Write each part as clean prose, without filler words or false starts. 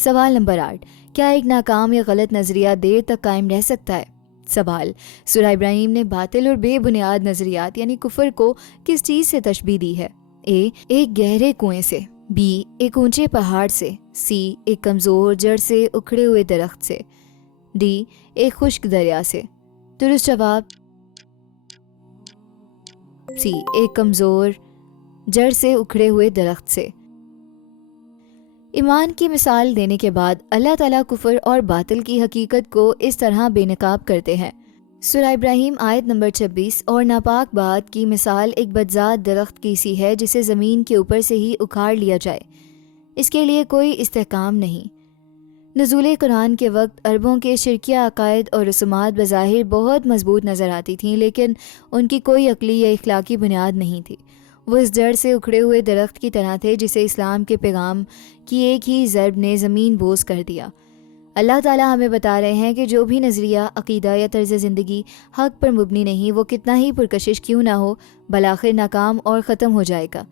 سوال نمبر 8، کیا ایک ناکام یا غلط نظریہ دیر تک قائم رہ سکتا ہے؟ سوال، سورہ ابراہیم نے باطل اور بے بنیاد نظریات یعنی کفر کو کس چیز سے تشبیہ دی ہے؟ اے، ایک گہرے کنویں سے، بی، ایک اونچے پہاڑ سے، سی، ایک کمزور جڑ سے اکھڑے ہوئے درخت سے، ڈی، ایک خشک دریا سے۔ درست جواب سی، ایک کمزور جڑ سے اکھڑے ہوئے درخت سے۔ ایمان کی مثال دینے کے بعد اللہ تعالیٰ کفر اور باطل کی حقیقت کو اس طرح بے نقاب کرتے ہیں۔ سورہ ابراہیم آیت نمبر 26، اور ناپاک بات کی مثال ایک بدذات درخت کی سی ہے جسے زمین کے اوپر سے ہی اکھاڑ لیا جائے، اس کے لیے کوئی استحکام نہیں۔ نزول قرآن کے وقت عربوں کے شرکیہ عقائد اور رسومات بظاہر بہت مضبوط نظر آتی تھیں، لیکن ان کی کوئی عقلی یا اخلاقی بنیاد نہیں تھی۔ وہ اس جڑ سے اکھڑے ہوئے درخت کی طرح تھے جسے اسلام کے پیغام کی ایک ہی ضرب نے زمین بوس کر دیا۔ اللہ تعالیٰ ہمیں بتا رہے ہیں کہ جو بھی نظریہ، عقیدہ یا طرز زندگی حق پر مبنی نہیں، وہ کتنا ہی پرکشش کیوں نہ ہو، بالآخر ناکام اور ختم ہو جائے گا۔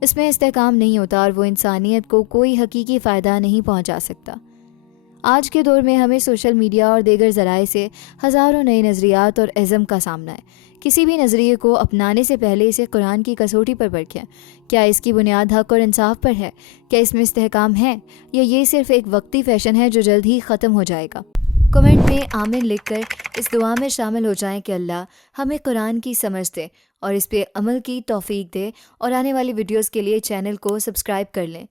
اس میں استحکام نہیں ہوتا اور وہ انسانیت کو کوئی حقیقی فائدہ نہیں پہنچا سکتا۔ آج کے دور میں ہمیں سوشل میڈیا اور دیگر ذرائع سے ہزاروں نئے نظریات اور عزم کا سامنا ہے۔ کسی بھی نظریے کو اپنانے سے پہلے اسے قرآن کی کسوٹی پر پرکھیں۔ کیا اس کی بنیاد حق اور انصاف پر ہے؟ کیا اس میں استحکام ہے، یا یہ صرف ایک وقتی فیشن ہے جو جلد ہی ختم ہو جائے گا؟ کمنٹ میں آمین لکھ کر اس دعا میں شامل ہو جائیں کہ اللہ ہمیں قرآن کی سمجھ دے اور اس پہ عمل کی توفیق دے، اور آنے والی ویڈیوز کے لیے چینل کو سبسکرائب کر لیں۔